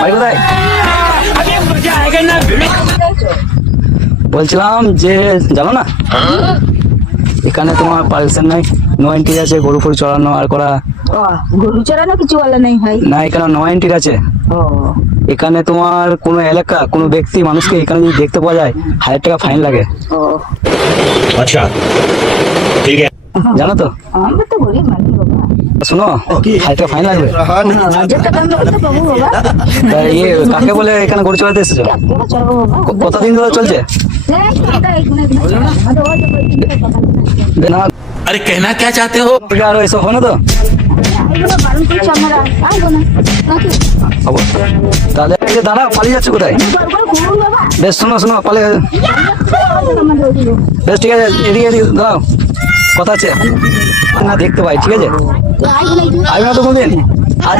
বাড়ি কোথায়? বলছিলাম যে জানো না এখানে তোমার পারমিশন নাই, নো এন্ট্রি আছে গরু ফরু চড়ানো আর করা। গরু চড়ানো কিছু বলে নেই ভাই। না এখানে নো এন্ট্রি আছে। ও এখানে তোমার কোনো এলাকা কোনো ব্যক্তি মানুষকে এখানে যদি দেখতে পাওয়া যায় 1000 টাকা ফাইন লাগে। ও अच्छा ठीक है। জানো তো? আমরা তো গরিব মানুষ বাবা। শোনো 1000 টাকা ফাইন লাগবে। 1000 টাকা আমরা তো পাবো বাবা। তা ইয়ে কাকে বলে এখানে গরু চড়াতে এসেছো? কেন চড়াবো বাবা? কতদিন ধরে চলছে? না अरे कहना क्या चाहते हो? আর এসব হয় না তো? এগুলো বারণ করছে আমরা আসবো না নাকি? হবো। তাহলে এই যে দাঁড়া পালিয়ে যাচ্ছে কোথায়? ঘুরুন বাবা। বেশ শোনো শোনো পালিয়ে আমাদের ওদিকে। বেশ ঠিক আছে এদিকে এদিকে দাঁড়াও কথা আছে না দেখতে পাই ঠিক আছে আসবো না। আসবে না তো কোনদিন আজ